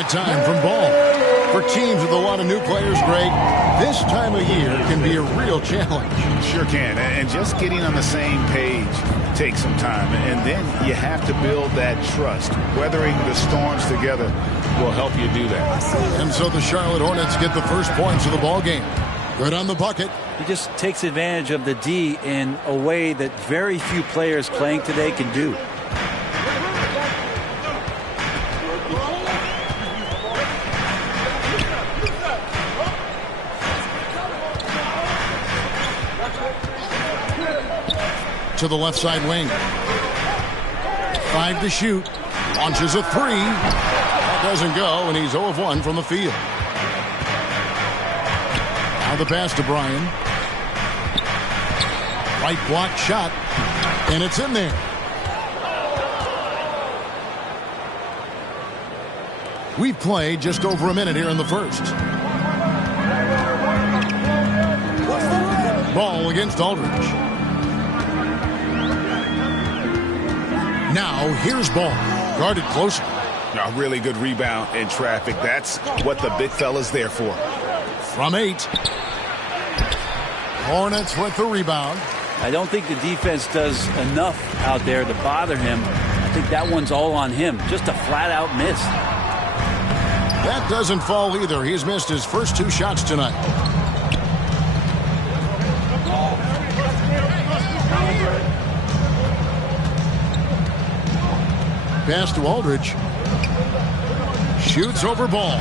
that time from Ball. For teams with a lot of new players, Greg, this time of year can be a real challenge. Sure can. And just getting on the same page takes some time. And then you have to build that trust. Weathering the storms together will help you do that. And so the Charlotte Hornets get the first points of the ball game. Good on the bucket. He just takes advantage of the D in a way that very few players playing today can do. To the left side wing. 5 to shoot. Launches a 3. That doesn't go, and he's 0 of 1 from the field. Now the pass to Bryan. Right block shot, and it's in there. We've played just over a minute here in the first. Ball against Aldridge. Now here's Ball. Guarded closer. A really good rebound in traffic. That's what the big fella's there for. From 8. Hornets with the rebound. I don't think the defense does enough out there to bother him. I think that one's all on him. Just a flat-out miss. That doesn't fall either. He's missed his first 2 shots tonight. Pass to Aldridge. Shoots over Ball.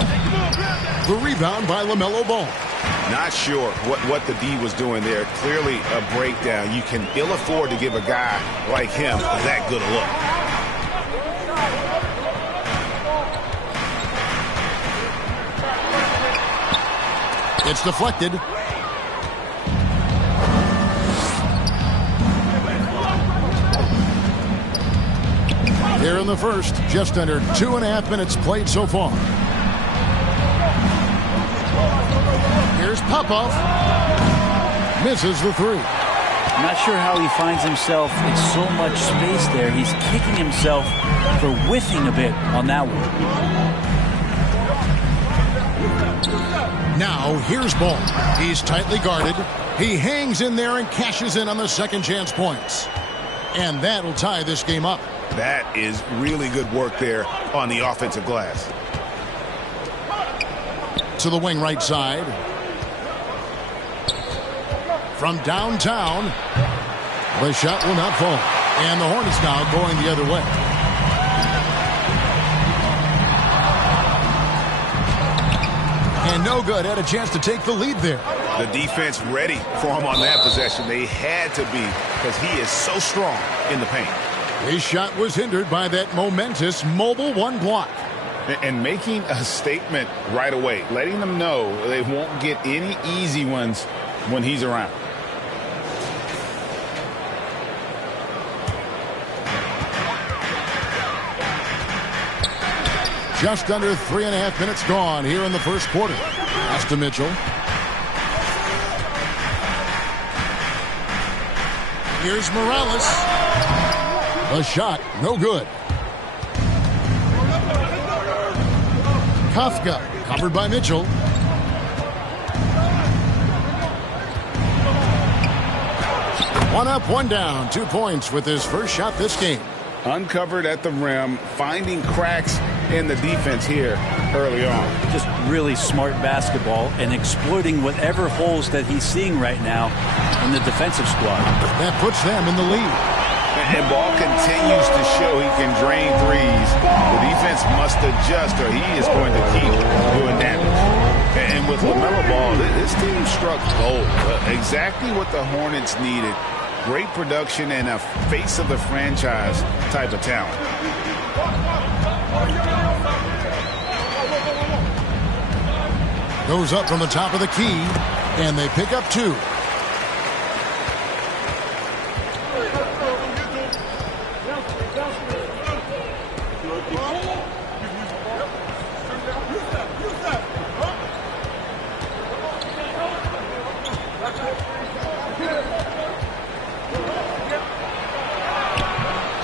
The rebound by LaMelo Ball. Not sure what the D was doing there. Clearly a breakdown. You can ill afford to give a guy like him that good a look. It's deflected. Here in the first, just under 2.5 minutes played so far. Here's Popov. Misses the 3. I'm not sure how he finds himself in so much space there. He's kicking himself for whiffing a bit on that one. Now here's Ball. He's tightly guarded. He hangs in there and cashes in on the second chance points. And that'll tie this game up. That is really good work there on the offensive glass. To the wing right side. From downtown. The shot will not fall. And the Hornets now going the other way. And no good. Had a chance to take the lead there. The defense ready for him on that possession. They had to be, because he is so strong in the paint. His shot was hindered by that momentous mobile 1 block. And making a statement right away, letting them know they won't get any easy ones when he's around. Just under 3.5 minutes gone here in the first quarter. Pass to Mitchell. Here's Morales. The shot, no good. Kafka, covered by Mitchell. One up, one down. 2 points with his first shot this game. Uncovered at the rim, finding cracks in the defense here early on. Just really smart basketball and exploiting whatever holes that he's seeing right now in the defensive squad. That puts them in the lead. And Ball continues to show he can drain threes. The defense must adjust or he is going to keep doing damage. And with LaMelo Ball, this team struck gold. Exactly what the Hornets needed. Great production and a face of the franchise type of talent. Goes up from the top of the key, and they pick up 2.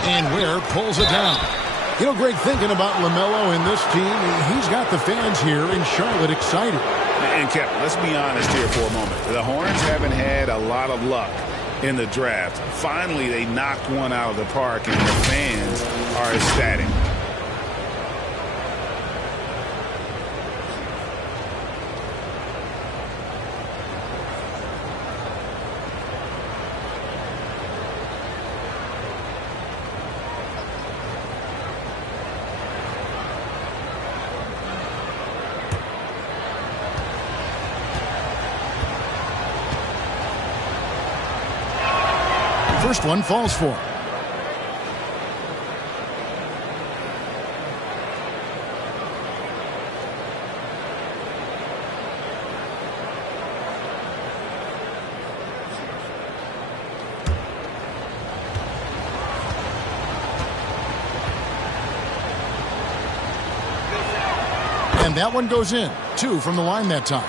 And Ware pulls it down. You know, Greg, thinking about LaMelo and this team, he's got the fans here in Charlotte excited. And Kevin, let's be honest here for a moment. The Hornets haven't had a lot of luck in the draft. Finally, they knocked one out of the park, and the fans are ecstatic. First one falls for him. And that one goes in. 2 from the line that time.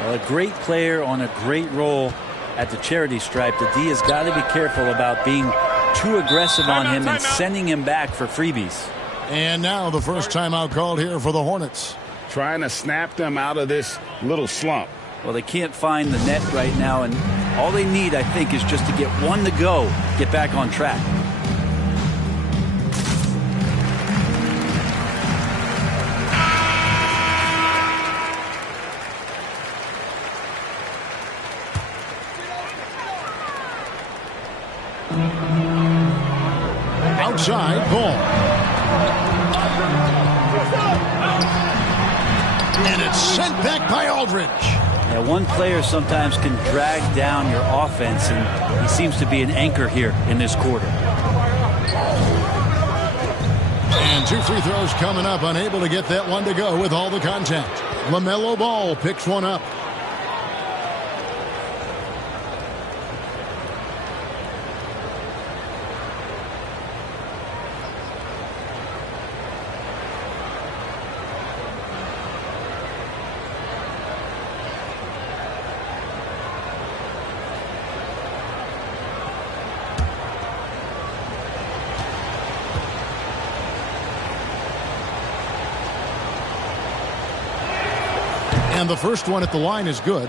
Well, a great player on a great role at the charity stripe. The D has got to be careful about being too aggressive on him and sending him back for freebies. And now the first timeout called here for the Hornets. Trying to snap them out of this little slump. Well, they can't find the net right now, and all they need, I think, is just to get one to go, get back on track. Outside ball. And it's sent back by Aldridge. Yeah, one player sometimes can drag down your offense, and he seems to be an anchor here in this quarter. And 2 free throws coming up, unable to get that one to go with all the contact. LaMelo Ball picks one up. And the first one at the line is good.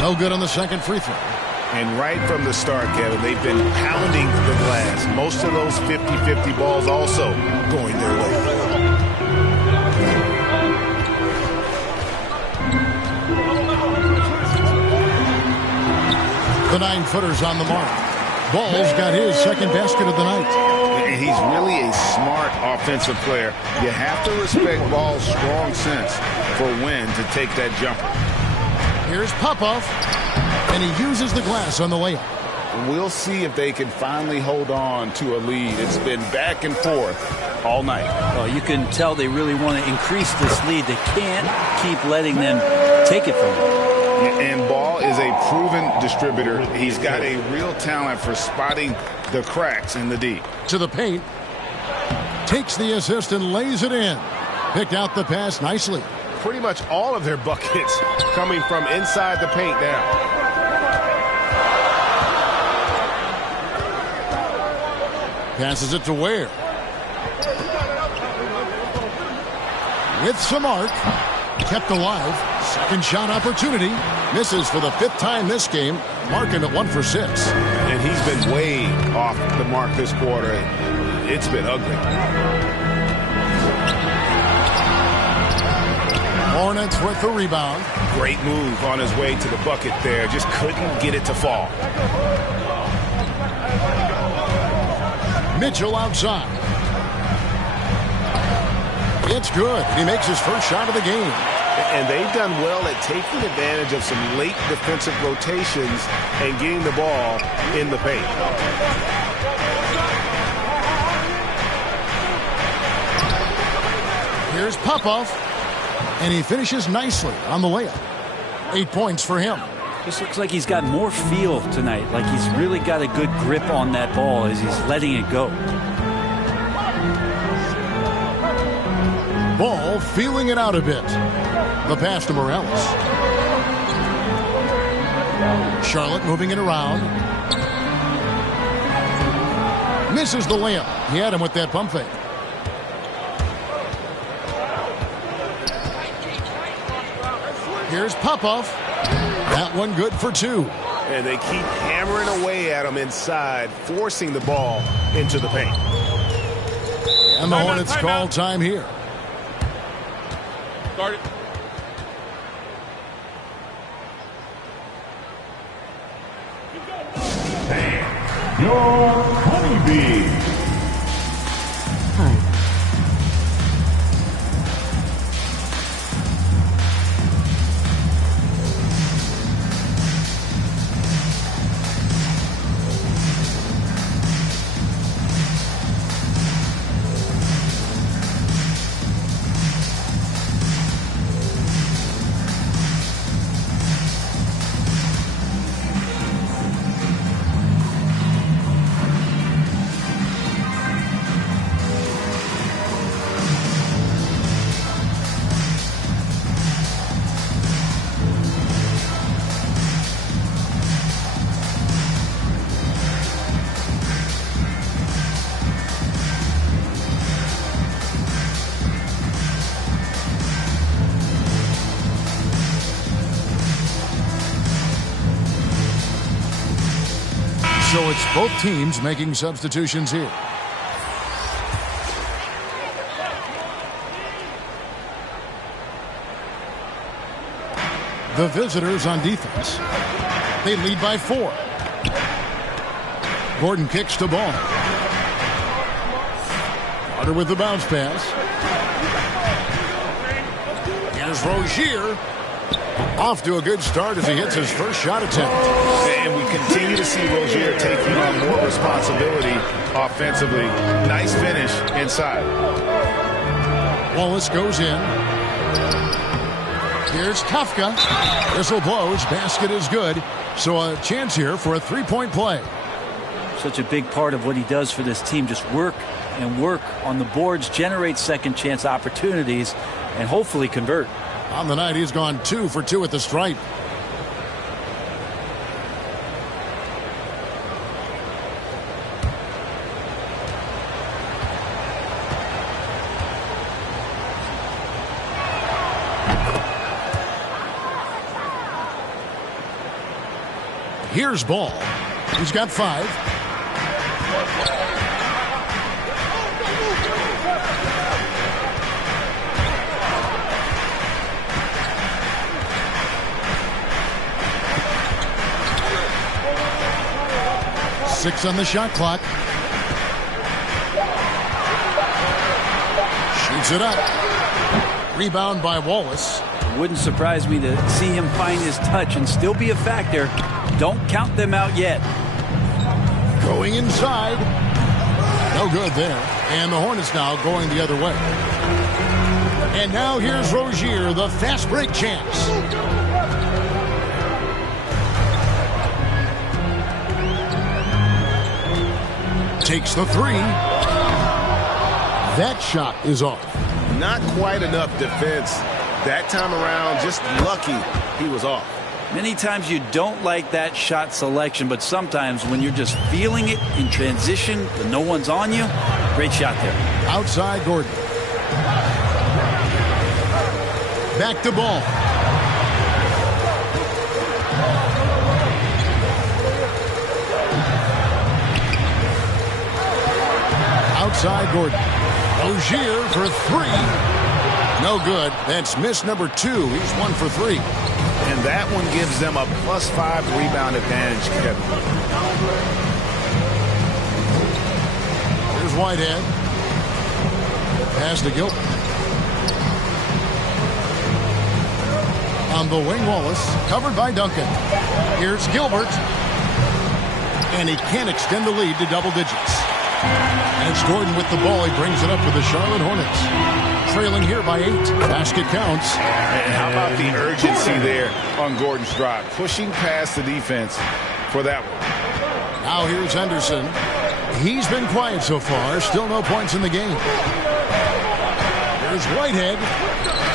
No good on the second free throw. And right from the start, Kevin, they've been pounding the glass. Most of those 50-50 balls also going their way. The 9-footer's on the mark. Ball's got his second basket of the night. And he's really a smart offensive player. You have to respect Ball's strong sense for when to take that jumper. Here's Popov. And he uses the glass on the layup. We'll see if they can finally hold on to a lead. It's been back and forth all night. Well, you can tell they really want to increase this lead. They can't keep letting them take it from them. And Ball is a proven distributor. He's got a real talent for spotting the cracks in the D. To the paint. Takes the assist and lays it in. Picked out the pass nicely. Pretty much all of their buckets coming from inside the paint now. Passes it to Ware. With some arc. Kept alive. Second shot opportunity. Misses for the 5th time this game. Marking at 1 for 6. And he's been way off the mark this quarter. It's been ugly. Hornets with the rebound. Great move on his way to the bucket there. Just couldn't get it to fall. Mitchell outside. It's good. He makes his first shot of the game. And they've done well at taking advantage of some late defensive rotations and getting the ball in the paint. Here's Popov. And he finishes nicely on the layup. 8 points for him. This looks like he's got more feel tonight, like he's really got a good grip on that ball as he's letting it go. Ball feeling it out a bit. The pass to Morales. Charlotte moving it around. Misses the layup. He had him with that pump fake. Here's Popov. That one good for 2. And they keep hammering away at him inside, forcing the ball into the paint. And the Hornets call time here. Start it. Your honeybee. So it's both teams making substitutions here. The visitors on defense. They lead by 4. Gordon kicks the ball. Carter with the bounce pass. Here's Rozier. Off to a good start as he hits his first shot attempt. And we continue to see Rozier taking on more responsibility offensively. Nice finish inside. Wallace goes in. Here's Kafka. Whistle blows. Basket is good. So a chance here for a 3-point play. Such a big part of what he does for this team. Just work and work on the boards, generate second chance opportunities, and hopefully convert. On the night, he's gone 2 for 2 at the stripe. Here's Ball. He's got 5. Six on the shot clock. Shoots it up. Rebound by Wallace. Wouldn't surprise me to see him find his touch and still be a factor. Don't count them out yet. Going inside. No good there. And the Hornets now going the other way. And now here's Rozier, the fast break chance. Takes the 3. That shot is off. Not quite enough defense. That time around, just lucky he was off. Many times you don't like that shot selection, but sometimes when you're just feeling it in transition, when no one's on you, great shot there. Outside Gordon. Back to Ball. Outside Gordon. Rozier for 3. No good. That's miss number 2. He's 1 for 3. And that one gives them a +5 rebound advantage, Kevin. Here's Whitehead. Pass to Gilbert. On the wing, Wallace. Covered by Duncan. Here's Gilbert. And he can't extend the lead to double digits. And it's Gordon with the ball. He brings it up for the Charlotte Hornets. trailing here by 8. Basket counts. And how about the urgency there on Gordon's drive? Pushing past the defense for that one. Now here's Henderson. He's been quiet so far. Still no points in the game. Here's Whitehead.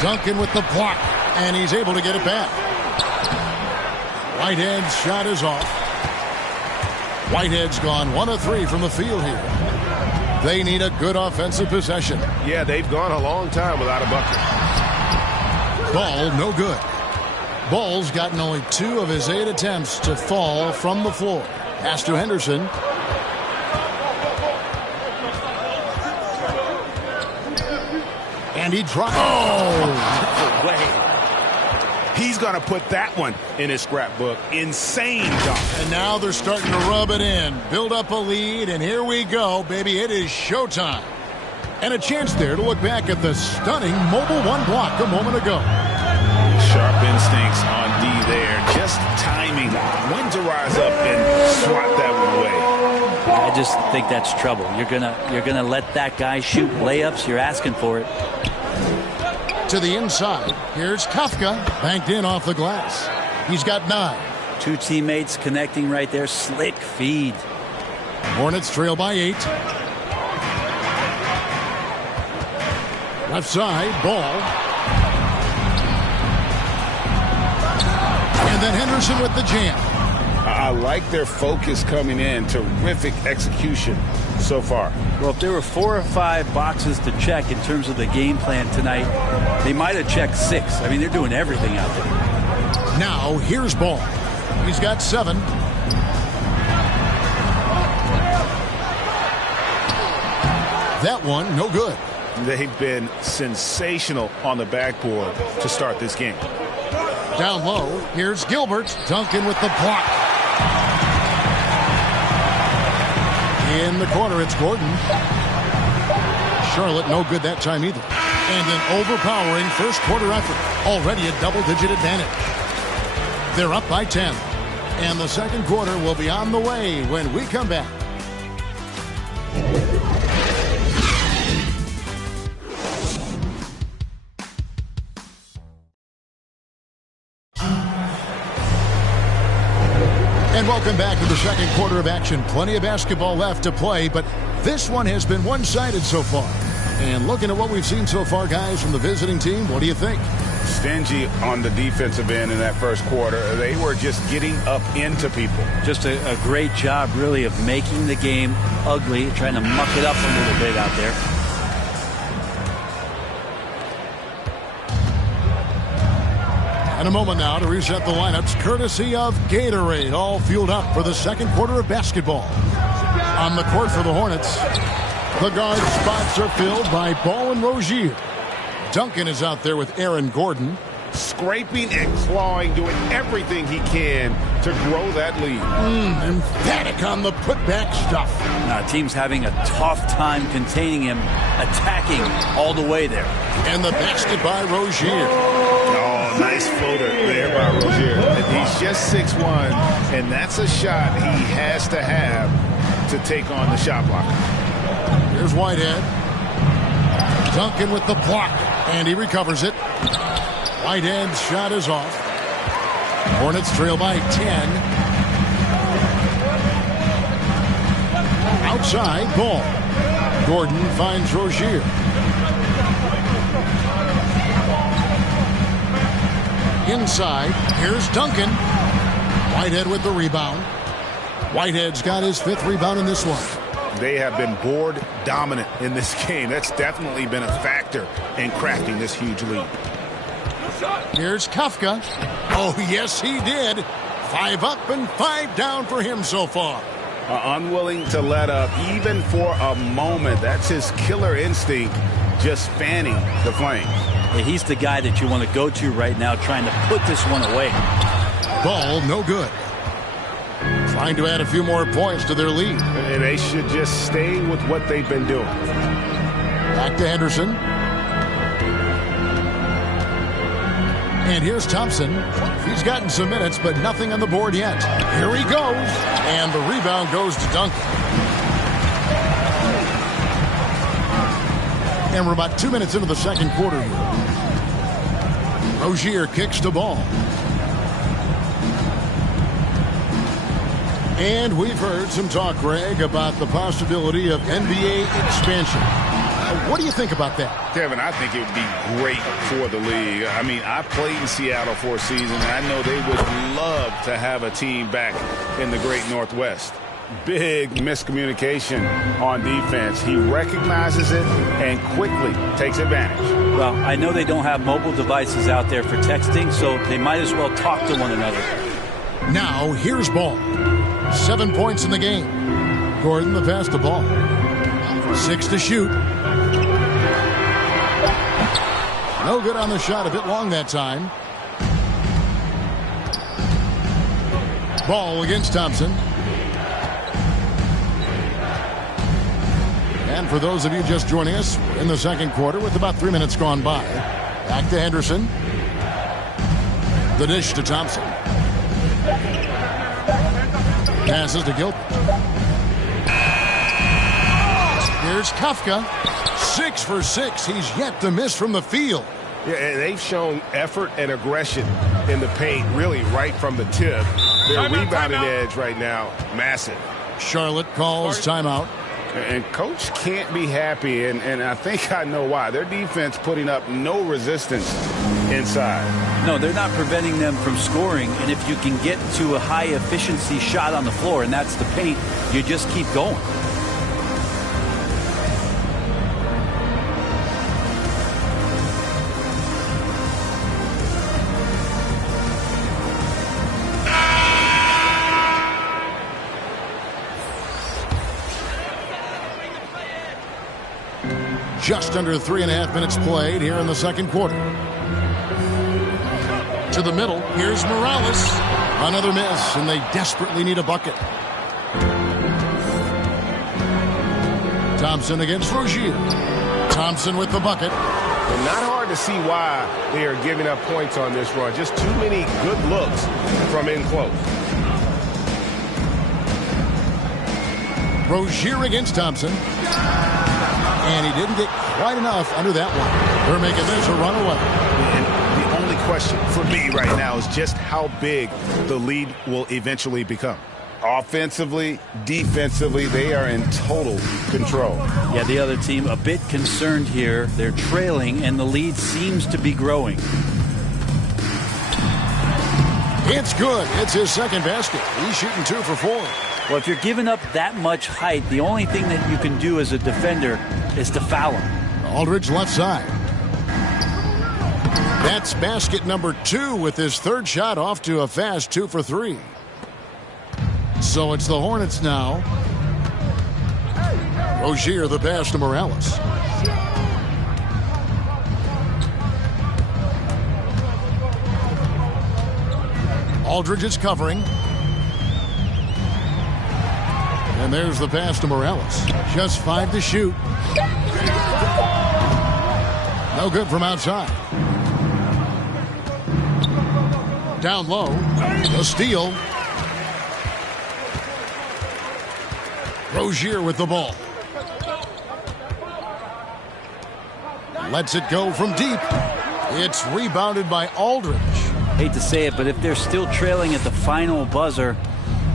Duncan with the block. And he's able to get it back. Whitehead's shot is off. Whitehead's gone 1 of 3 from the field here. They need a good offensive possession. Yeah, they've gone a long time without a bucket. Ball no good. Ball's gotten only 2 of his 8 attempts to fall from the floor. Pass to Henderson. And he dropped. Oh! Way. He's going to put that one in his scrapbook. Insane dunk. And now they're starting to rub it in. Build up a lead, and here we go, baby. It is showtime. And a chance there to look back at the stunning mobile 1 block a moment ago. Sharp instincts on D there. Just timing when to rise up and swat that one away. I just think that's trouble. You're gonna let that guy shoot layups. You're asking for it. To the inside. Here's Kafka. Banked in off the glass. He's got 9. 2 teammates connecting right there. Slick feed. Hornets trail by 8. Left side. Ball. And then Henderson with the jam. I like their focus coming in. Terrific execution so far. Well, if there were 4 or 5 boxes to check in terms of the game plan tonight, they might have checked 6. I mean, they're doing everything out there. Now, here's Ball. He's got 7. That one, no good. They've been sensational on the backboard to start this game. Down low, here's Gilbert. Duncan with the block. In the corner, it's Gordon. Charlotte, no good that time either. And an overpowering first quarter effort. Already a double-digit advantage. They're up by 10. And the second quarter will be on the way when we come back. And welcome back to the second quarter of action. Plenty of basketball left to play, but this one has been one-sided so far. And looking at what we've seen so far, guys, from the visiting team, what do you think? Stingy on the defensive end in that first quarter. They were just getting up into people. Just a great job, really, of making the game ugly, trying to muck it up a little bit out there. And a moment now to reset the lineups, courtesy of Gatorade, all fueled up for the second quarter of basketball. On the court for the Hornets, the guard spots are filled by Ball and Rozier. Duncan is out there with Aaron Gordon. Scraping and clawing, doing everything he can to grow that lead. Emphatic on the putback stuff. Now, team's having a tough time containing him, attacking all the way there. And the basket by Rozier. Oh, nice floater there by Rozier. He's just 6'1", and that's a shot he has to have to take on the shot blocker. Here's Whitehead. Duncan with the block, and he recovers it. Whitehead's shot is off. Hornets trail by 10. Outside, Ball. Gordon finds Rozier. Inside, here's Duncan. Whitehead with the rebound. Whitehead's got his 5th rebound in this one. They have been board dominant in this game. That's definitely been a factor in crafting this huge lead. Here's Kafka. Oh, yes, he did. 5 up and 5 down for him so far. Unwilling to let up even for a moment. That's his killer instinct, just fanning the flame. Yeah, he's the guy that you want to go to right now, trying to put this one away. Ball, no good. Trying to add a few more points to their lead. They should just stay with what they've been doing. Back to Henderson. And here's Thompson. He's gotten some minutes, but nothing on the board yet. Here he goes. And the rebound goes to Duncan. And we're about 2 minutes into the second quarter here. Rozier kicks the ball. And we've heard some talk, Greg, about the possibility of NBA expansion. What do you think about that? Kevin, I think it would be great for the league. I mean, I played in Seattle for a season, and I know they would love to have a team back in the great Northwest. Big miscommunication on defense. He recognizes it and quickly takes advantage. Well, I know they don't have mobile devices out there for texting, so they might as well talk to one another. Now, here's ball. 7 points in the game. Gordon, the pass to ball. 6 to shoot. No good on the shot. A bit long that time. Ball against Thompson. And for those of you just joining us, in the second quarter with about 3 minutes gone by. Back to Henderson. The dish to Thompson. Passes to Gilbert. Here's Kafka. 6 for 6. He's yet to miss from the field. Yeah, and they've shown effort and aggression in the paint, really right from the tip. Their rebounding edge right now, massive. Charlotte calls timeout. And coach can't be happy, and I think I know why. Their defense putting up no resistance inside. No, they're not preventing them from scoring, and if you can get to a high-efficiency shot on the floor, and that's the paint, you just keep going. Just under 3.5 minutes played here in the second quarter. To the middle, here's Morales. Another miss, and they desperately need a bucket. Thompson against Rozier. Thompson with the bucket. And not hard to see why they are giving up points on this run. Just too many good looks from in close. Rozier against Thompson. And he didn't get quite enough under that one. They're making this a runaway. And the only question for me right now is just how big the lead will eventually become. Offensively, defensively, they are in total control. Yeah, the other team a bit concerned here. They're trailing, and the lead seems to be growing. It's good. It's his second basket. He's shooting 2 for 4. Well, if you're giving up that much height, the only thing that you can do as a defender is to foul him. Aldridge left side. That's basket number 2 with his third shot off to a fast 2 for 3. So it's the Hornets now. Rozier the pass to Morales. Aldridge is covering. And there's the pass to Morales. Just 5 to shoot. No good from outside. Down low. A steal. Rozier with the ball. Lets it go from deep. It's rebounded by Aldridge. Hate to say it, but if they're still trailing at the final buzzer,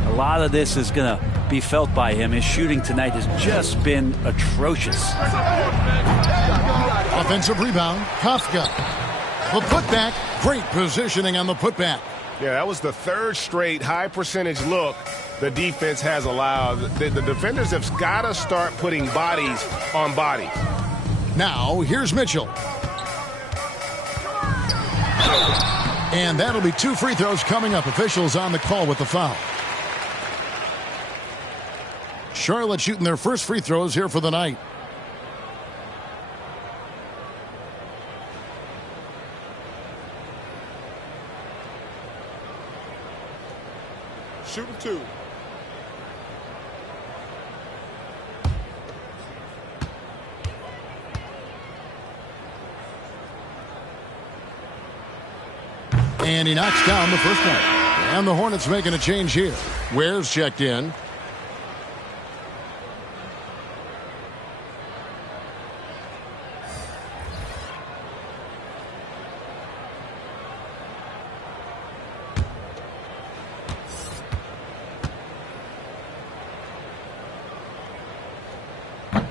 a lot of this is going to be felt by him. His shooting tonight has just been atrocious. Offensive rebound, Kafka. The putback, great positioning on the putback. Yeah, that was the third straight high percentage look the defense has allowed. The defenders have got to start putting bodies on bodies. Now, here's Mitchell. And that'll be 2 free throws coming up. Officials on the call with the foul. Charlotte shooting their first free throws here for the night. Shooting 2. And he knocks down the first one. And the Hornets making a change here. Ware's checked in.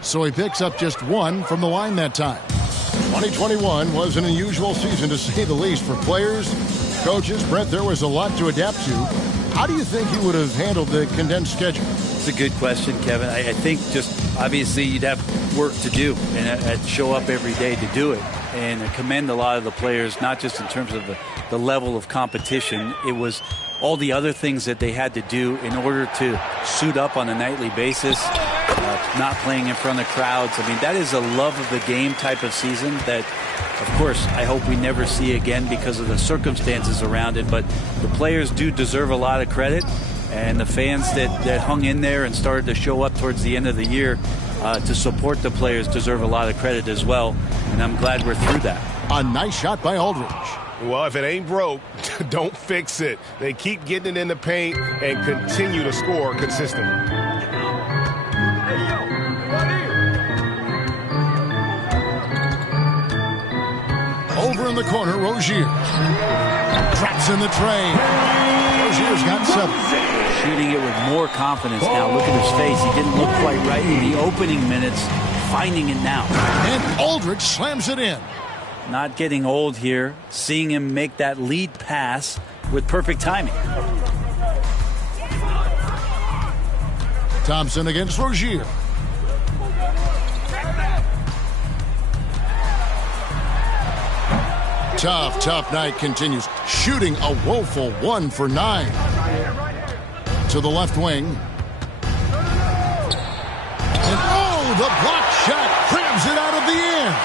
so he picks up just 1 from the line that time. 2021 was an unusual season, to say the least, for players, coaches. Brett, there was a lot to adapt to. How do you think he would have handled the condensed schedule? It's a good question, Kevin. I think just obviously you'd have work to do and show up every day to do it. And I commend a lot of the players, not just in terms of the level of competition. It was all the other things that they had to do in order to suit up on a nightly basis, not playing in front of crowds. I mean, that is a love of the game type of season that, of course, I hope we never see again because of the circumstances around it. But the players do deserve a lot of credit. And the fans that hung in there and started to show up towards the end of the year to support the players deserve a lot of credit as well. And I'm glad we're through that. A nice shot by Aldridge. Well, if it ain't broke, don't fix it. They keep getting it in the paint and continue to score consistently. Over in the corner, Rozier. Traps in the tray. Rozier's got 7. Shooting it with more confidence now. Look at his face. He didn't look quite right in the opening minutes. Finding it now. And Aldridge slams it in. Not getting old here. Seeing him make that lead pass with perfect timing. Thompson against Rozier. Tough night continues. Shooting a woeful 1 for 9. To the left wing. And oh, the block shot crams it out of the end.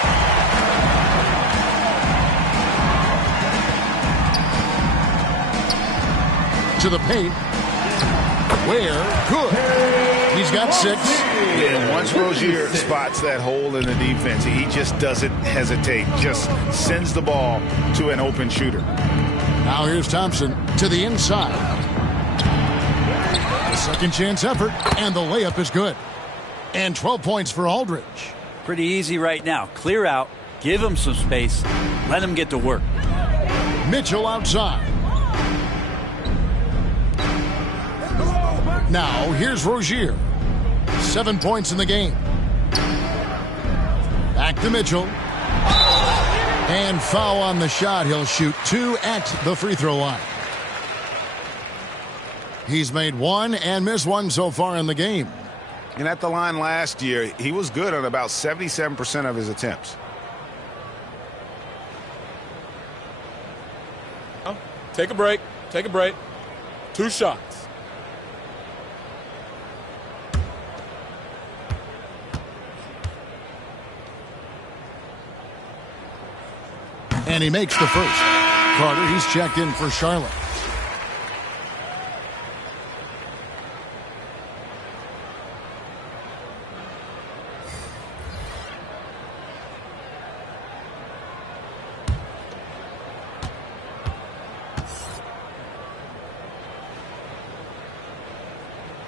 To the paint. Where? Good. He's got 6. And once Rozier spots that hole in the defense, he just doesn't hesitate. Just sends the ball to an open shooter. Now here's Thompson to the inside. A second chance effort, and the layup is good. And 12 points for Aldridge. Pretty easy right now. Clear out. Give him some space. Let him get to work. Mitchell outside. Now, here's Rozier. 7 points in the game. Back to Mitchell. And foul on the shot. He'll shoot 2 at the free throw line. He's made 1 and missed 1 so far in the game. And at the line last year, he was good on about 77% of his attempts. Take a break. Take a break. 2 shots. And he makes the first. Carter, he's checked in for Charlotte.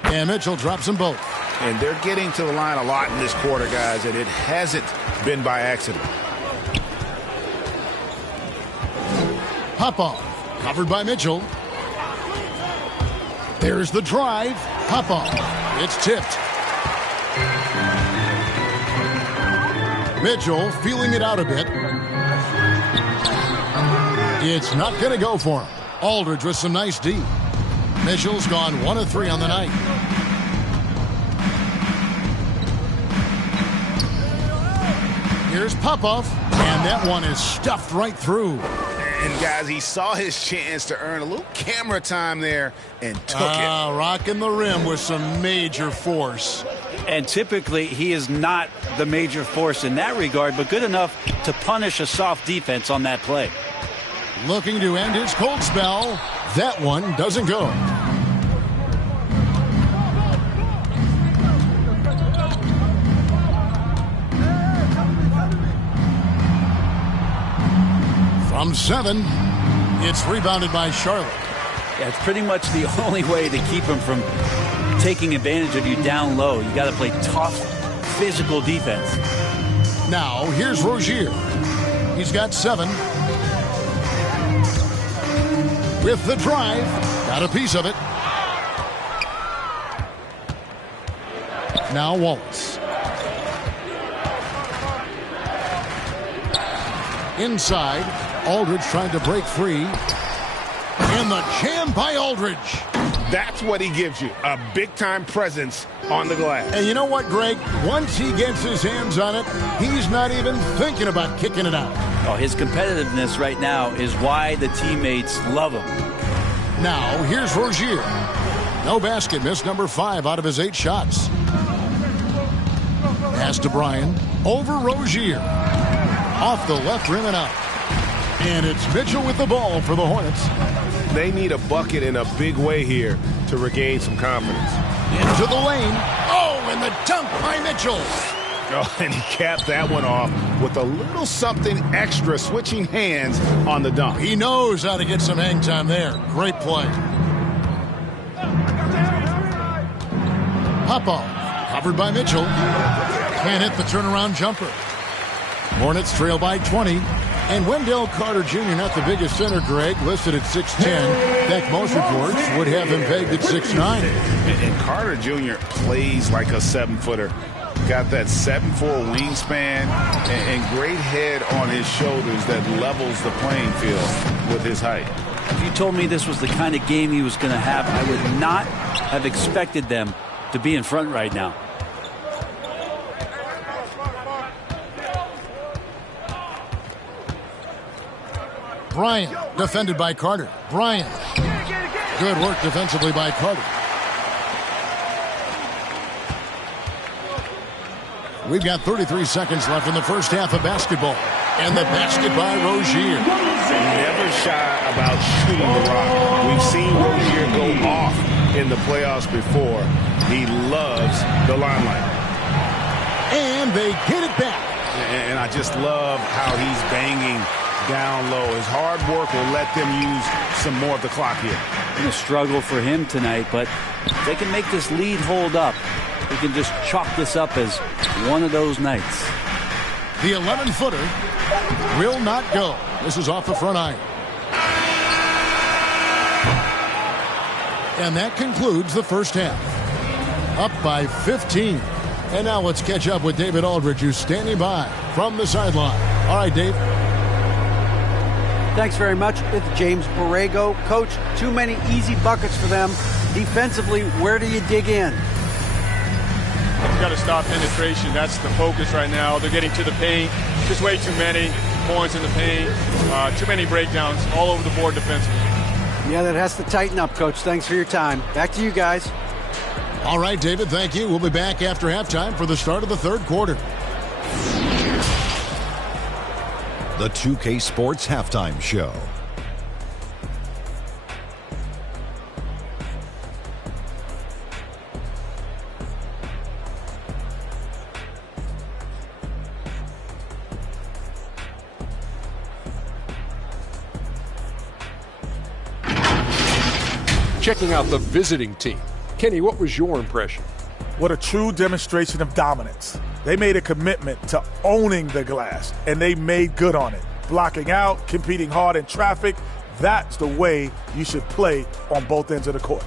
And Mitchell drops them both. And they're getting to the line a lot in this quarter, guys, and it hasn't been by accident. Popoff, covered by Mitchell. There's the drive. Popoff. It's tipped. Mitchell feeling it out a bit. It's not going to go for him. Aldridge with some nice D. Mitchell's gone 1 of 3 on the night. Here's Popoff, and that one is stuffed right through. And, guys, he saw his chance to earn a little camera time there and took it. Rocking the rim with some major force. And typically, he is not the major force in that regard, but good enough to punish a soft defense on that play. Looking to end his cold spell. That one doesn't go. From 7, it's rebounded by Charlotte. Yeah, it's pretty much the only way to keep him from taking advantage of you down low. You got to play tough, physical defense. Now, here's Rozier. He's got 7. With the drive, got a piece of it. Now Wallace. Inside, Aldridge trying to break free. And the jam by Aldridge. That's what he gives you, a big-time presence on the glass. And you know what, Greg? Once he gets his hands on it, he's not even thinking about kicking it out. Oh, his competitiveness right now is why the teammates love him. Now, here's Rozier. No basket, missed number 5 out of his 8 shots. Pass to Bryan. Over Rozier. Off the left rim and out. And it's Mitchell with the ball for the Hornets. They need a bucket in a big way here to regain some confidence. Into the lane. Oh, and the dunk by Mitchell. Oh, and he capped that one off with a little something extra, switching hands on the dunk. He knows how to get some hang time there. Great play. Pop-off. Covered by Mitchell. Can't hit the turnaround jumper. Hornets trail by 20. And Wendell Carter Jr., not the biggest center, Greg, listed at 6'10". In fact, most reports would have him pegged at 6'9". And Carter Jr. plays like a 7-footer. Got that 7'4" wingspan and great head on his shoulders that levels the playing field with his height. If you told me this was the kind of game he was going to have, I would not have expected them to be in front right now. Bryan, defended by Carter. Bryan. Good work defensively by Carter. We've got 33 seconds left in the first half of basketball. And the basket by Rozier. Never shy about shooting the rock. We've seen Rozier go off in the playoffs before. He loves the limelight. And they get it back. And I just love how he's banging down low. His hard work will let them use some more of the clock here. It's going to struggle for him tonight, but if they can make this lead hold up, we can just chalk this up as one of those nights. The 11-footer will not go. This is off the front iron. And that concludes the first half. Up by 15. And now let's catch up with David Aldridge, who's standing by from the sideline. All right, Dave. Thanks very much. It's James Borrego. Coach, too many easy buckets for them. Defensively, where do you dig in? You've got to stop penetration. That's the focus right now. They're getting to the paint. Just way too many points in the paint. Too many breakdowns all over the board defensively. Yeah, that has to tighten up, Coach. Thanks for your time. Back to you guys. All right, David, thank you. We'll be back after halftime for the start of the third quarter. The 2K Sports Halftime Show. Checking out the visiting team. Kenny, what was your impression? What a true demonstration of dominance. They made a commitment to owning the glass, and they made good on it. Blocking out, competing hard in traffic, that's the way you should play on both ends of the court.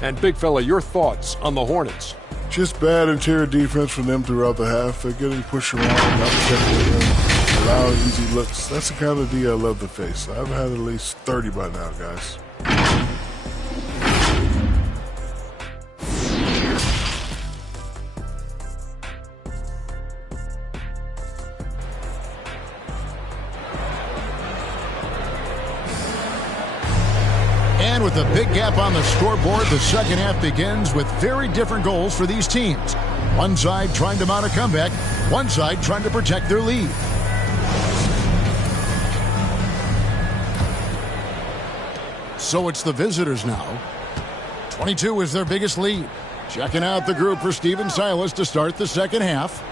And Big Fella, your thoughts on the Hornets? Just bad interior defense from them throughout the half. They're getting pushed around, not protecting them, allowing easy looks. That's the kind of D I love to face. I've had at least 30 by now, guys. And with a big gap on the scoreboard, the second half begins with very different goals for these teams. One side trying to mount a comeback, one side trying to protect their lead. So it's the visitors now. 22 is their biggest lead. Checking out the group for Steven Silas to start the second half.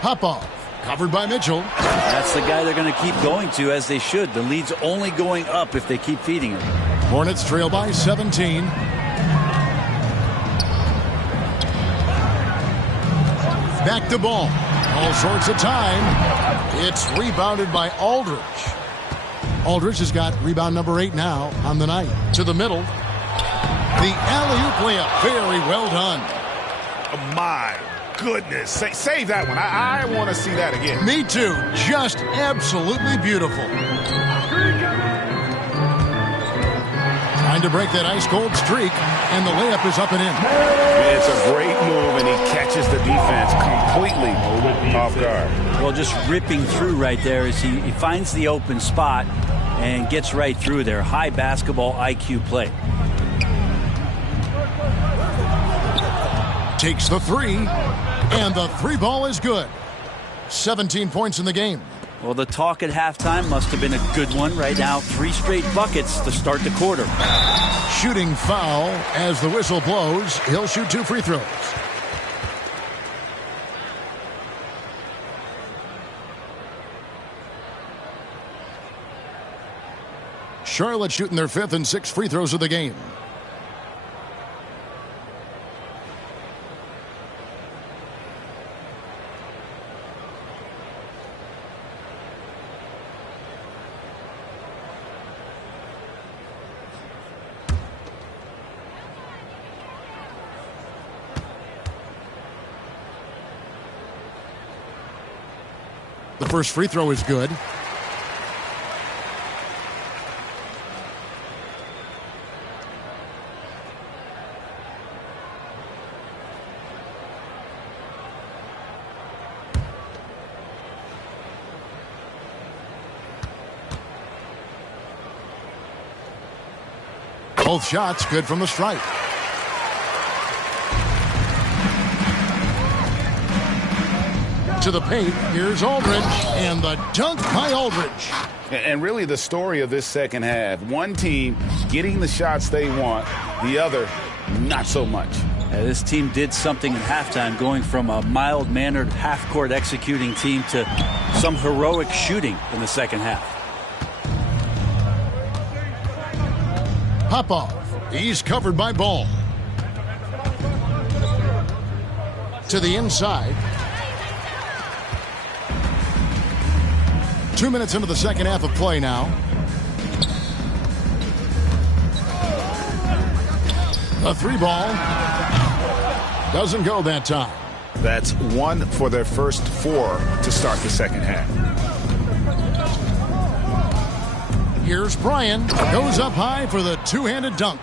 Hop-off. Covered by Mitchell. That's the guy they're going to keep going to, as they should. The lead's only going up if they keep feeding him. Hornets trail by 17. Back to ball. All sorts of time. It's rebounded by Aldridge. Aldridge has got rebound number 8 now on the night. To the middle. The alley-oop layup. Very well done. My goodness. Save that one. I want to see that again. Me too. Just absolutely beautiful. Trying to break that ice-cold streak, and the layup is up and in. It's a great move, and he catches the defense completely off guard. Well, just ripping through right there as he finds the open spot and gets right through there. High basketball IQ play. Takes the three, and the three ball is good. 17 points in the game. Well, the talk at halftime must have been a good one. Right now, 3 straight buckets to start the quarter. Shooting foul as the whistle blows. He'll shoot 2 free throws. Charlotte shooting their 5th and 6th free throws of the game. The first free throw is good. Both shots good from the stripe. To the paint, here's Aldridge, and the dunk by Aldridge. And really the story of this second half, one team getting the shots they want, the other not so much. This team did something at halftime, going from a mild-mannered half-court executing team to some heroic shooting in the second half. Popov, he's covered by Ball. To the inside. 2 minutes into the second half of play now. The 3 ball doesn't go that time. That's 1 for their first 4 to start the second half. Here's Bryan. Goes up high for the two-handed dunk.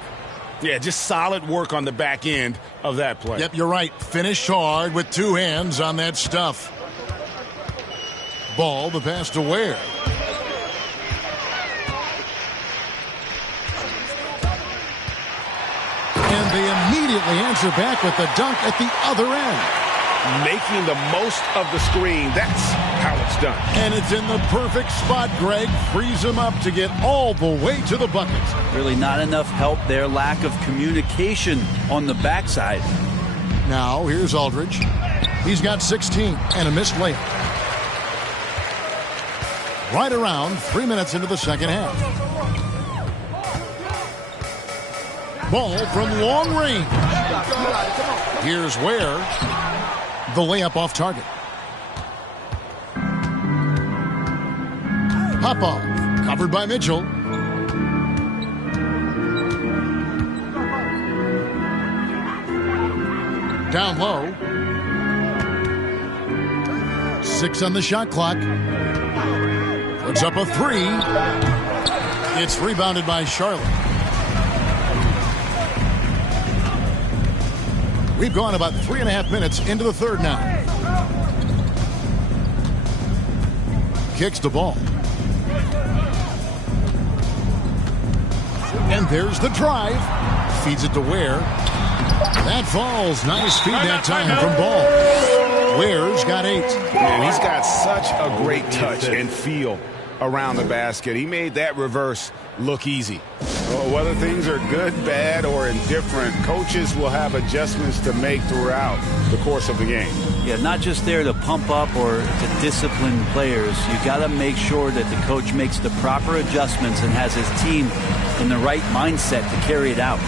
Yeah, just solid work on the back end of that play. Yep, you're right. Finished hard with 2 hands on that stuff. Ball, the pass to Ware. And they immediately answer back with the dunk at the other end. Making the most of the screen. That's how it's done. And it's in the perfect spot, Greg. Frees him up to get all the way to the bucket. Really not enough help there. Lack of communication on the backside. Now, here's Aldridge. He's got 16 and a missed layup. Right around 3 minutes into the second half. Ball from long range. Here's Ware. The layup off target. Popov, covered by Mitchell. Down low. 6 on the shot clock. Puts up a 3. It's rebounded by Charlotte. We've gone about 3.5 minutes into the third now. Kicks the ball. And there's the drive. Feeds it to Ware. That falls. Nice feed that time from Ball. Ware's got 8. And he's got such a great touch and feel around the basket. He made that reverse look easy. Well, whether things are good, bad, or indifferent, coaches will have adjustments to make throughout the course of the game. Yeah, not just there to pump up or to discipline players. You got to make sure that the coach makes the proper adjustments and has his team in the right mindset to carry it out.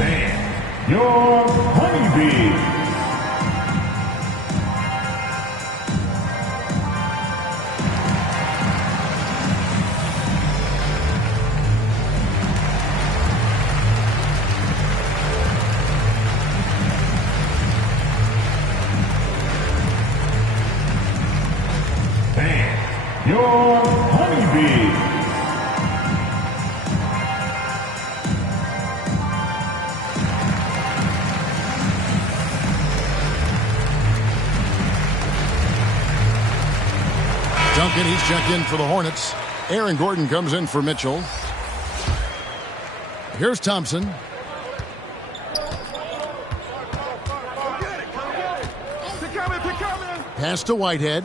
And your Honeybee. check in for the Hornets. Aaron Gordon comes in for Mitchell. Here's Thompson. Pass to Whitehead.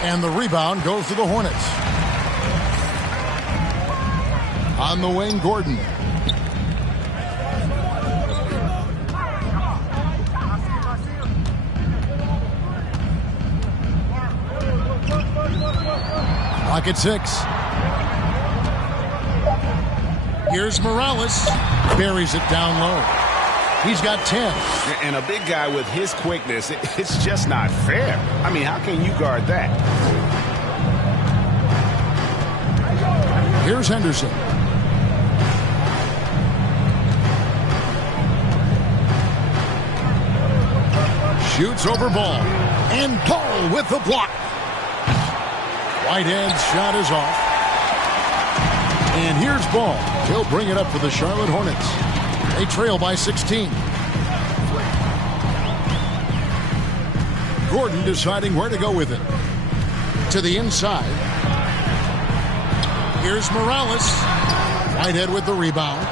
And the rebound goes to the Hornets. On the wing, Gordon. Clock at 6. Here's Morales. Buries it down low. He's got 10. And a big guy with his quickness, it's just not fair. I mean, how can you guard that? Here's Henderson. Shoots over Ball. And Ball with the block. Whitehead's shot is off. And here's Ball. He'll bring it up for the Charlotte Hornets. They trail by 16. Gordon deciding where to go with it. To the inside. Here's Morales. Whitehead with the rebound.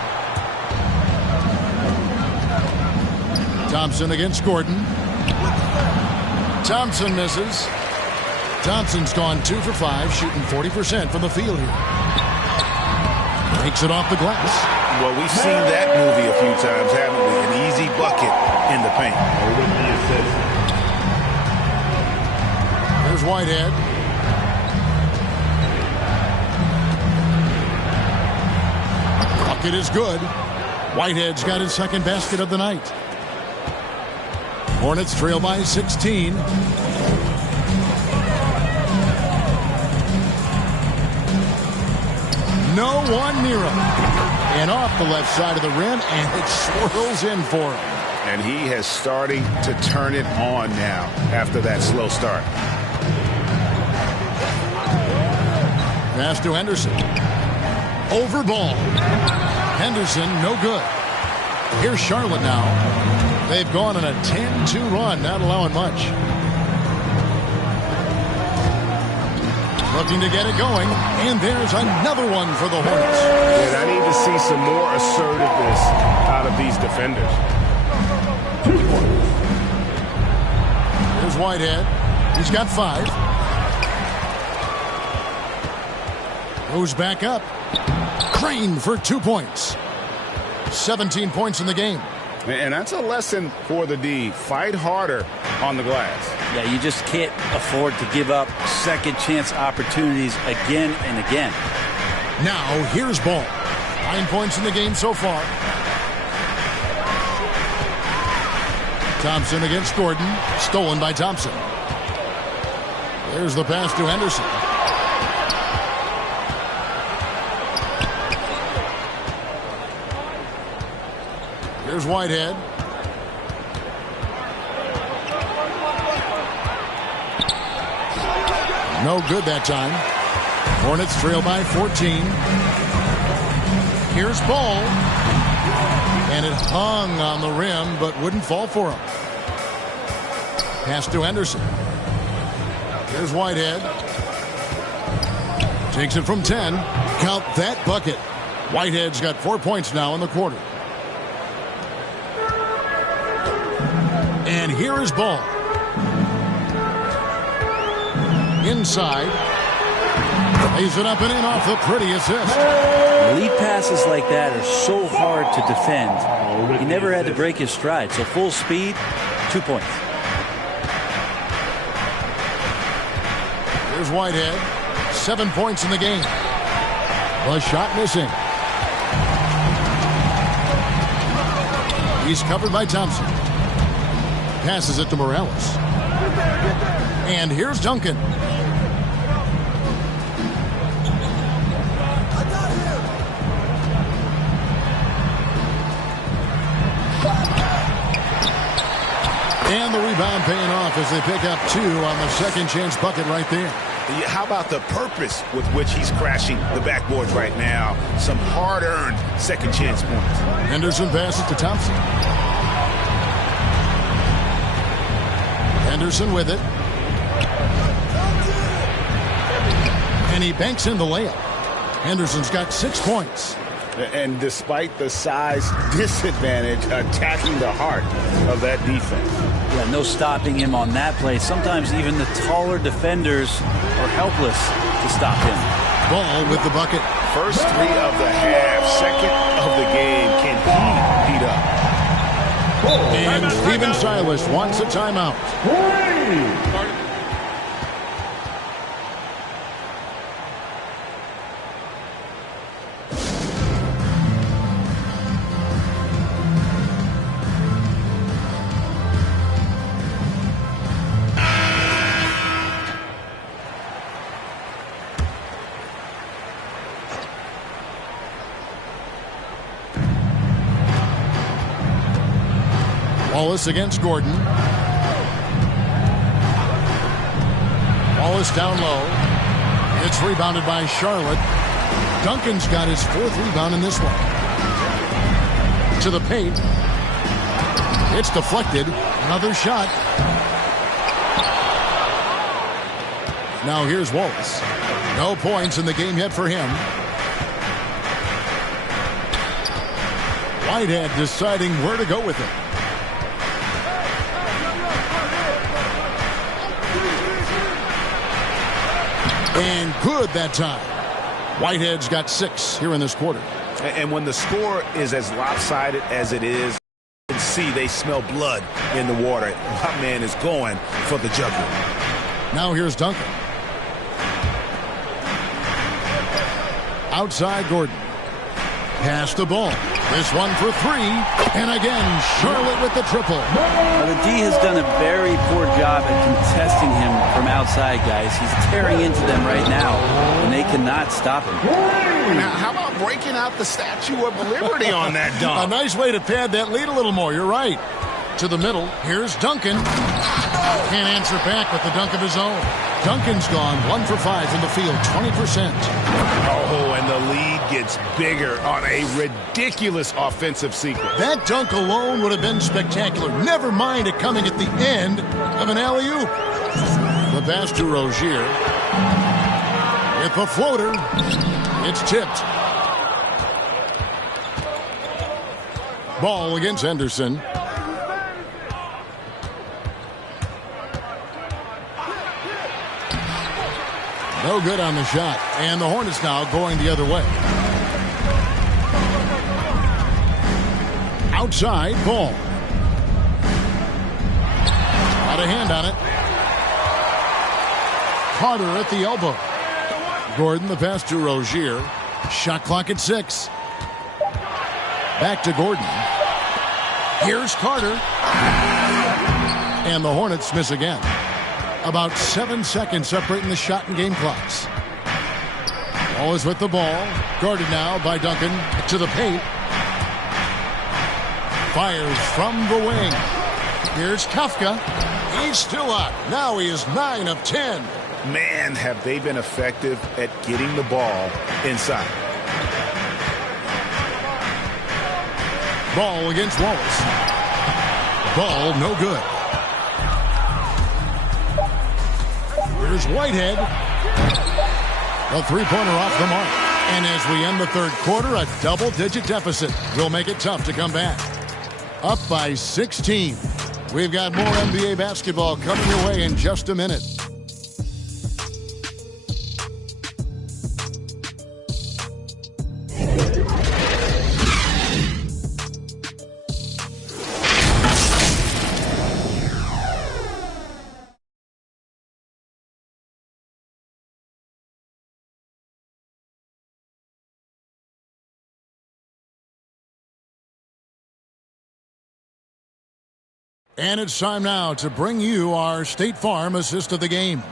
Thompson against Gordon. Thompson misses. Thompson's gone 2 for 5, shooting 40% from the field here. Takes it off the glass. Well, we've seen that movie a few times, haven't we? An easy bucket in the paint. There's Whitehead. Bucket is good. Whitehead's got his second basket of the night. Hornets trail by 16. No one near him. And off the left side of the rim, and it swirls in for him. And he has starting to turn it on now after that slow start. Pass to Henderson. Over Ball. Henderson, no good. Here's Charlotte now. They've gone on a 10-2 run, not allowing much. Looking to get it going, and there's another one for the Hornets. And I need to see some more assertiveness out of these defenders. Here's Whitehead. He's got 5. Goes back up. Crane for 2 points. 17 points in the game. And that's a lesson for the D. Fight harder on the glass. Yeah, you just can't afford to give up second chance opportunities again and again. Now, here's Ball. 9 points in the game so far. Thompson against Gordon. Stolen by Thompson. There's the pass to Henderson. Here's Whitehead. No good that time. Hornets trail by 14. Here's Ball. And it hung on the rim, but wouldn't fall for him. Pass to Henderson. Here's Whitehead. Takes it from 10. Count that bucket. Whitehead's got 4 points now in the quarter. And here is Ball. Inside. Lays it up and in off the pretty assist. Lead passes like that are so hard to defend. He never had to break his stride. So full speed, 2 points. Here's Whitehead. 7 points in the game. The shot missing. He's covered by Thompson. Passes it to Morales. And here's Duncan. And the rebound paying off as they pick up 2 on the second chance bucket right there. How about the purpose with which he's crashing the backboards right now? Some hard-earned second chance points. Henderson passes to Thompson. Henderson with it. And he banks in the layup. Henderson's got 6 points. And despite the size disadvantage, attacking the heart of that defense. Yeah, no stopping him on that play. Sometimes even the taller defenders are helpless to stop him. Ball with the bucket. First 3 of the half, second of the game. Can he heat up? And Stephen Silas wants a timeout. Wallace against Gordon. Wallace down low. It's rebounded by Charlotte. Duncan's got his 4th rebound in this one. To the paint. It's deflected. Another shot. Now here's Wallace. No points in the game yet for him. Whitehead deciding where to go with it. And good that time. Whitehead's got 6 here in this quarter. And when the score is as lopsided as it is, you can see they smell blood in the water. My man is going for the jugular. Now here's Duncan. Outside Gordon. Pass the ball. This one for 3. And again, Charlotte with the triple. Well, the D has done a very poor job at contesting him from outside, guys. He's tearing into them right now, and they cannot stop him. Now, how about breaking out the Statue of Liberty on that dunk? A nice way to pad that lead a little more. You're right. To the middle. Here's Duncan. Can't answer back with the dunk of his own. Duncan's gone 1 for 5 from the field, 20%. Oh, and the lead gets bigger on a ridiculous offensive sequence. That dunk alone would have been spectacular. Never mind it coming at the end of an alley-oop. The pass to Rozier. With the floater, it's tipped. Ball against Henderson. No good on the shot. And the Hornets now going the other way. Outside, ball. Got a hand on it. Carter at the elbow. Gordon, the pass to Rozier. Shot clock at 6. Back to Gordon. Here's Carter. And the Hornets miss again. About 7 seconds separating the shot and game clocks. Always with the ball. Guarded now by Duncan. To the paint. Fires from the wing. Here's Kafka. He's still up. Now he is 9 of 10. Man, have they been effective at getting the ball inside. Ball against Wallace. Ball no good. Here's Whitehead. A 3-pointer off the mark. And as we end the 3rd quarter, a double-digit deficit will make it tough to come back. Up by 16. We've got more NBA basketball coming your way in just a minute. And it's time now to bring you our State Farm assist of the game.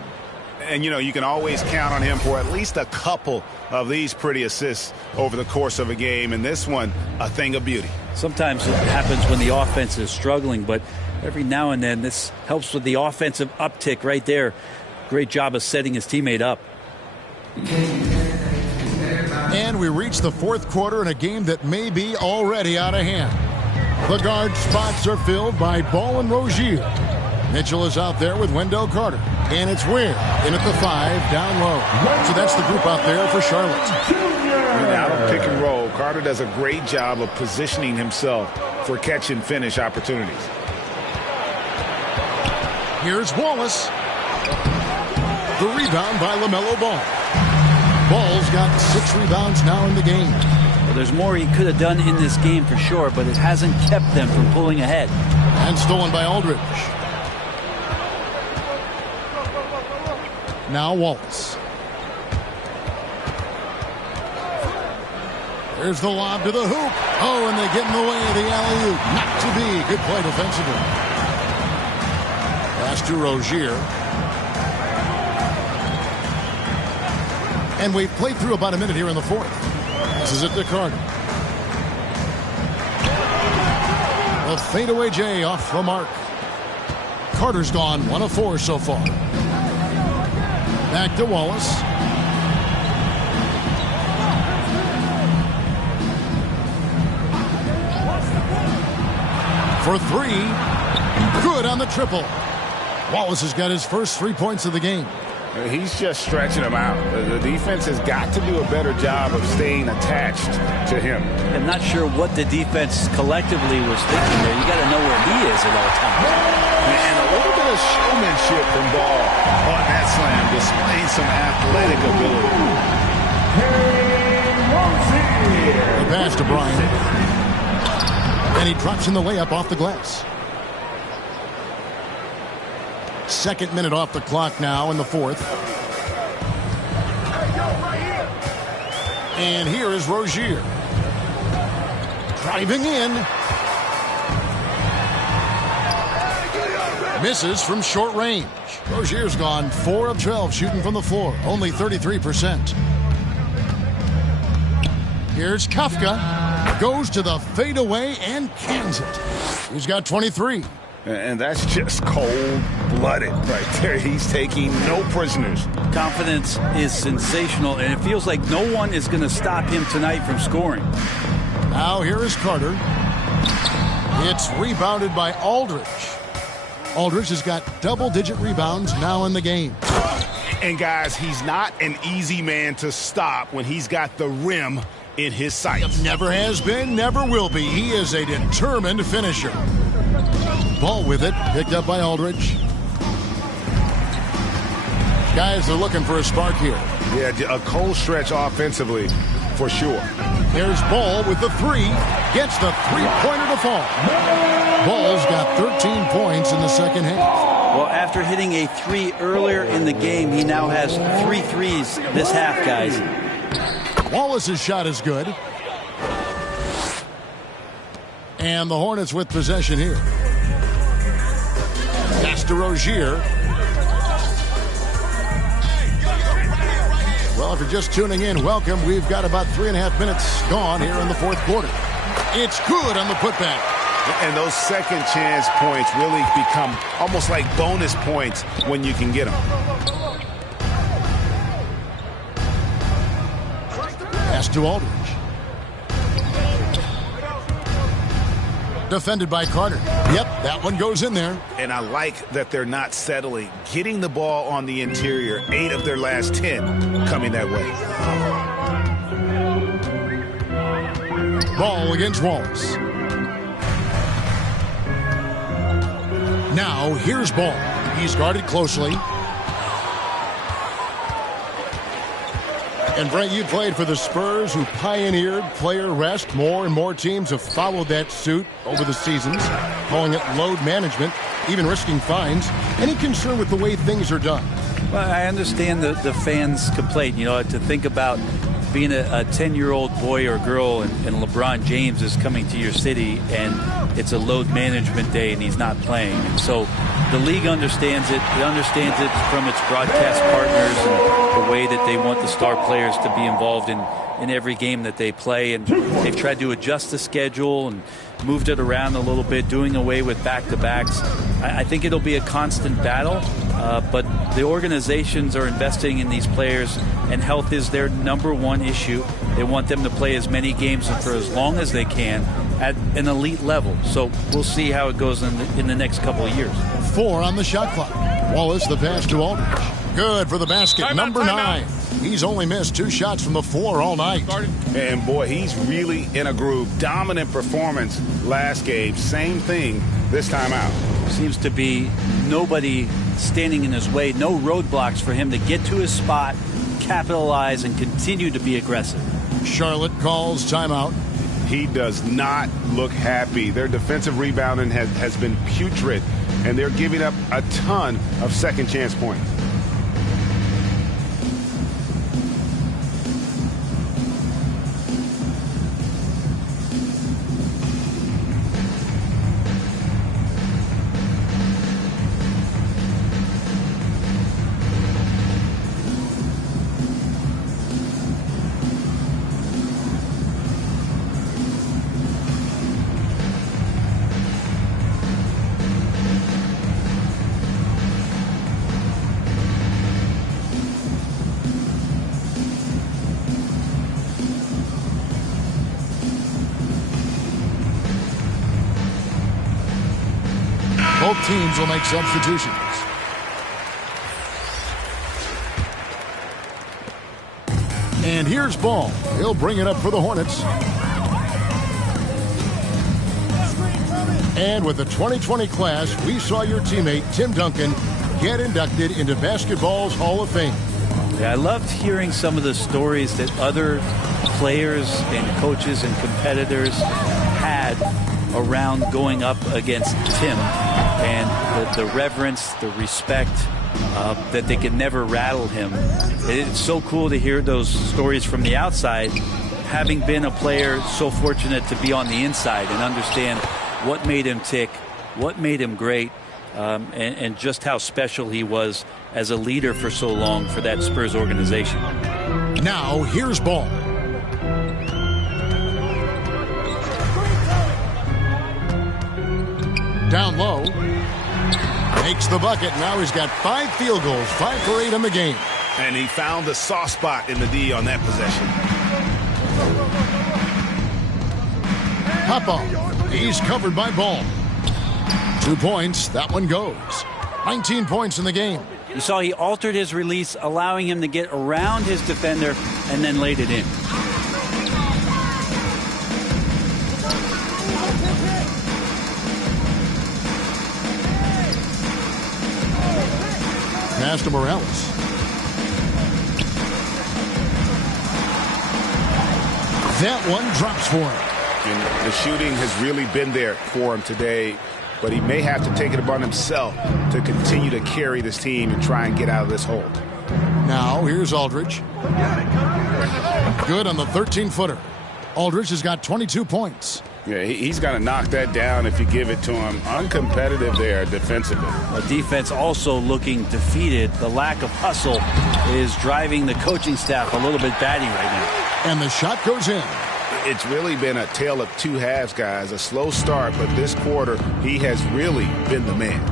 And, you know, you can always count on him for at least a couple of these pretty assists over the course of a game. And this one, a thing of beauty. Sometimes it happens when the offense is struggling, but every now and then this helps with the offensive uptick right there. Great job of setting his teammate up. And we reach the 4th quarter in a game that may be already out of hand. The guard spots are filled by Ball and Rozier. Mitchell is out there with Wendell Carter. And it's Ware in at the 5, down low. So that's the group out there for Charlotte. And out of pick and roll, Carter does a great job of positioning himself for catch and finish opportunities. Here's Wallace. The rebound by LaMelo Ball. Ball's got 6 rebounds now in the game. Well, there's more he could have done in this game for sure, but it hasn't kept them from pulling ahead. And stolen by Aldridge. Now Wallace. There's the lob to the hoop. Oh, and they get in the way of the alley-oop. Not to be. Good play defensively. Pass to Rozier. And we've played through about a minute here in the fourth. This is it to Carter. The fadeaway J off the mark. Carter's gone 1 of 4 so far. Back to Wallace. For 3. Good on the triple. Wallace has got his first 3 points of the game. He's just stretching him out. The defense has got to do a better job of staying attached to him. I'm not sure what the defense collectively was thinking there. You got to know where he is at all times. And a little bit of showmanship from Ball on that slam, displaying some athletic ability. The pass to Bryant. And he drops in the layup off the glass. 2nd minute off the clock now in the fourth. And here is Rozier. Driving in. Misses from short range. Rozier's gone 4 of 12 shooting from the floor. Only 33%. Here's Kafka. Goes to the fadeaway and cans it. He's got 23. And that's just cold-blooded right there. He's taking no prisoners. Confidence is sensational, and it feels like no one is going to stop him tonight from scoring. Now here is Carter. It's rebounded by Aldridge. Aldridge has got double-digit rebounds now in the game. And, guys, he's not an easy man to stop when he's got the rim in his sights. Never has been, never will be. He is a determined finisher. Ball with it, picked up by Aldridge. Guys are looking for a spark here. Yeah, a cold stretch offensively, for sure. Here's Ball with the 3. Gets the three-pointer to fall. Ball's got 13 points in the second half. Well, after hitting a 3 earlier in the game, he now has 3 threes this half, guys. Wallace's shot is good. And the Hornets with possession here. Pass to Rozier. Well, if you're just tuning in, welcome. We've got about 3.5 minutes gone here in the fourth quarter. It's good on the putback. And those second chance points really become almost like bonus points when you can get them. Pass to Aldridge. Defended by Carter. Yep, that one goes in there. And I like that they're not settling. Getting the ball on the interior, 8 of their last 10 coming that way. Ball against Wallace. Now, here's Ball. He's guarded closely. And Brent, you played for the Spurs, who pioneered player rest. More and more teams have followed that suit over the seasons, calling it load management, even risking fines. Any concern with the way things are done? Well, I understand the fans' complaint. You know, to think about being a 10-year-old boy or girl and LeBron James is coming to your city and it's a load management day and he's not playing. And so the league understands it. It understands it from its broadcast partners and the way that they want the star players to be involved in every game that they play. And they've tried to adjust the schedule and moved it around a little bit, doing away with back-to-backs. I think it'll be a constant battle, but the organizations are investing in these players, and health is their number one issue. They want them to play as many games and for as long as they can at an elite level. So we'll see how it goes in the next couple of years. 4 on the shot clock. Wallace, the pass to Aldridge. Good for the basket. Number 9. He's only missed 2 shots from the floor all night. And boy, he's really in a groove. Dominant performance last game. Same thing this time out. Seems to be nobody standing in his way. No roadblocks for him to get to his spot, capitalize, and continue to be aggressive. Charlotte calls timeout. He does not look happy. Their defensive rebounding has been putrid, and they're giving up a ton of second chance points. Both teams will make substitutions. And here's Ball. He'll bring it up for the Hornets. And with the 2020 class, we saw your teammate, Tim Duncan, get inducted into basketball's Hall of Fame. Yeah, I loved hearing some of the stories that other players and coaches and competitors had around going up against Tim, and the reverence, the respect, that they could never rattle him. It's so cool to hear those stories from the outside, having been a player so fortunate to be on the inside and understand what made him tick, what made him great, and just how special he was as a leader for so long for that Spurs organization. Now, here's Ball. Down low. Makes the bucket. Now he's got 5 field goals, 5 for 8 in the game. And he found the soft spot in the D on that possession. Hop off. He's covered by Ball. 2 points. That one goes. 19 points in the game. You saw he altered his release, allowing him to get around his defender and then laid it in. Pass to Morales. That one drops for him. And the shooting has really been there for him today, but he may have to take it upon himself to continue to carry this team and try and get out of this hole. Now, here's Aldridge. Good on the 13-footer. Aldridge has got 22 points. Yeah, he's got to knock that down if you give it to him. Uncompetitive there defensively. A defense also looking defeated. The lack of hustle is driving the coaching staff a little bit batty right now. And the shot goes in. It's really been a tale of 2 halves, guys. A slow start, but this quarter, he has really been the man.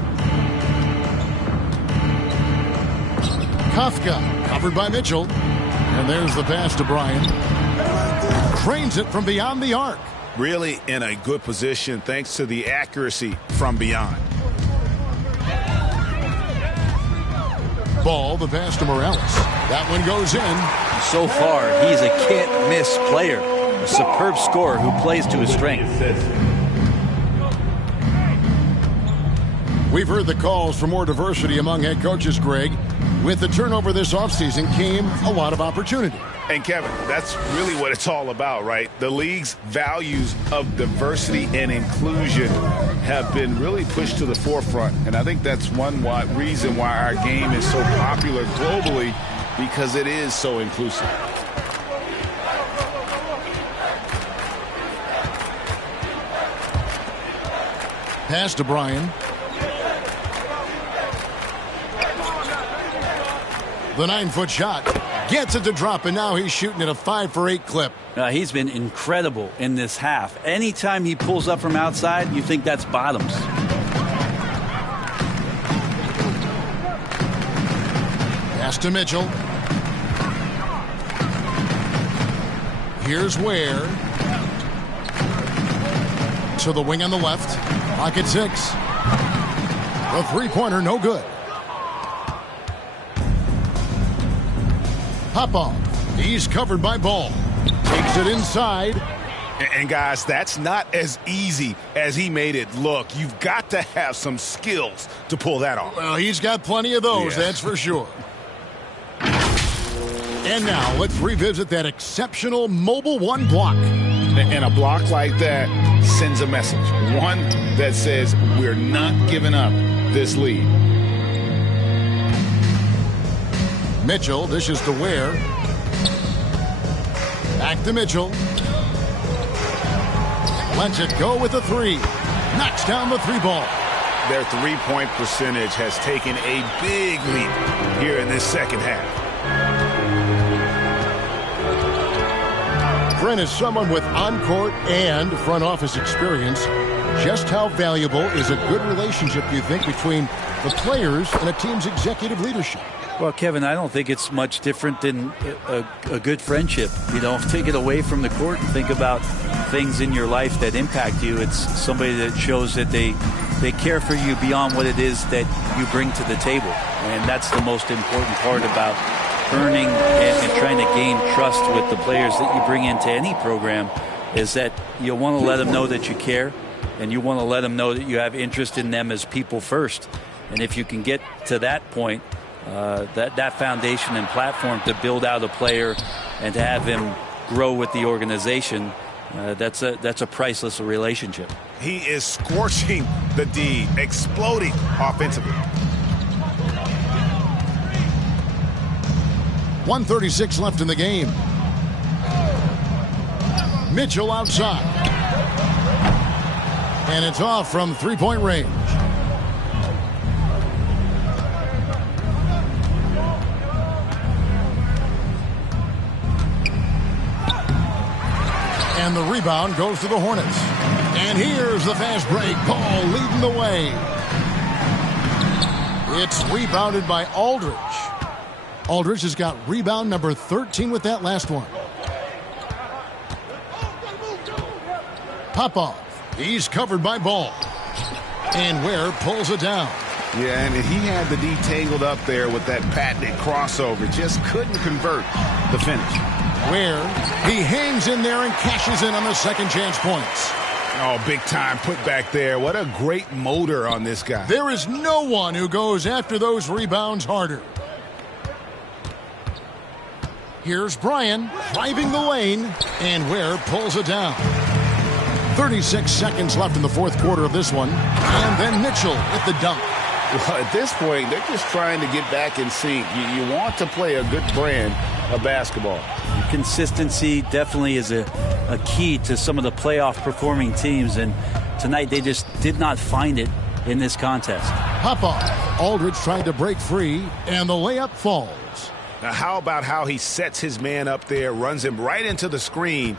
Kafka covered by Mitchell. And there's the pass to Bryant. Cranes it from beyond the arc. Really in a good position thanks to the accuracy from beyond. Ball, the pass to Morales. That one goes in. So far, he's a can't-miss player. A superb scorer who plays to his strength. We've heard the calls for more diversity among head coaches, Greg. With the turnover this offseason came a lot of opportunity. And Kevin, that's really what it's all about, right? The league's values of diversity and inclusion have been really pushed to the forefront. And I think that's one reason why our game is so popular globally, because it is so inclusive. Pass to Bryan. The 9-foot shot. Gets it to drop, and now he's shooting at a 5 for 8 clip. He's been incredible in this half. Anytime he pulls up from outside, you think that's bottoms. Pass to Mitchell. Here's Ware. To the wing on the left. Pocket 6. The 3-pointer, no good. Popov. He's covered by Ball. Takes it inside. And guys, that's not as easy as he made it look. You've got to have some skills to pull that off. Well, he's got plenty of those, that's for sure. And now let's revisit that exceptional Mobile One block. And a block like that sends a message. One that says we're not giving up this lead. Mitchell dishes to Ware. Back to Mitchell. Lets it go with the three. Knocks down the three ball. Their three-point percentage has taken a big leap here in this second half. Brent is someone with on-court and front office experience. Just how valuable is a good relationship, do you think, between the players and a team's executive leadership? Well, Kevin, I don't think it's much different than a good friendship. You know, take it away from the court and think about things in your life that impact you. It's somebody that shows that they care for you beyond what it is that you bring to the table. And that's the most important part about earning and trying to gain trust with the players that you bring into any program, is that you want to let them know that you care, and you want to let them know that you have interest in them as people first. And if you can get to that point, that foundation and platform to build out a player and to have him grow with the organization, that's a priceless relationship. He is scorching the D, exploding offensively. 1:36 left in the game. Mitchell outside. And it's off from three-point range. And the rebound goes to the Hornets. And here's the fast break. Ball leading the way. It's rebounded by Aldridge. Aldridge has got rebound number 13 with that last one. Popov. He's covered by Ball. And Ware pulls it down. Yeah, and he had the D tangled up there with that patented crossover. Just couldn't convert the finish. Ware, he hangs in there and cashes in on the second chance points. Oh, big time put back there. What a great motor on this guy. There is no one who goes after those rebounds harder. Here's Bryan driving the lane, and Ware pulls it down. 36 seconds left in the fourth quarter of this one, and then Mitchell with the dunk. Well, at this point, they're just trying to get back in sync. You want to play a good brand of basketball. Consistency definitely is a key to some of the playoff performing teams, and tonight they just did not find it in this contest. Popov. Aldridge tried to break free, and the layup falls. Now, how about how he sets his man up there, runs him right into the screen,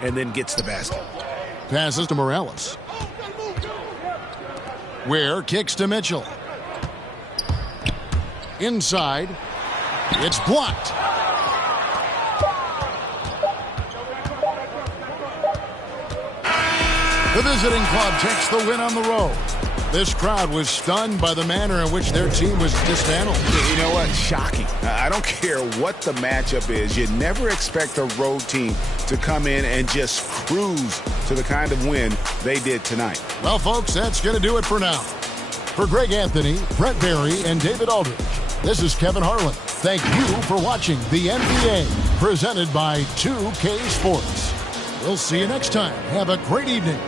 and then gets the basket. Passes to Morales. Ware kicks to Mitchell. Inside. It's blocked. The visiting club takes the win on the road. This crowd was stunned by the manner in which their team was dismantled. You know what? Shocking. I don't care what the matchup is. You never expect a road team to come in and just cruise to the kind of win they did tonight. Well, folks, that's going to do it for now. For Greg Anthony, Brent Barry, and David Aldridge, this is Kevin Harlan. Thank you for watching the NBA, presented by 2K Sports. We'll see you next time. Have a great evening.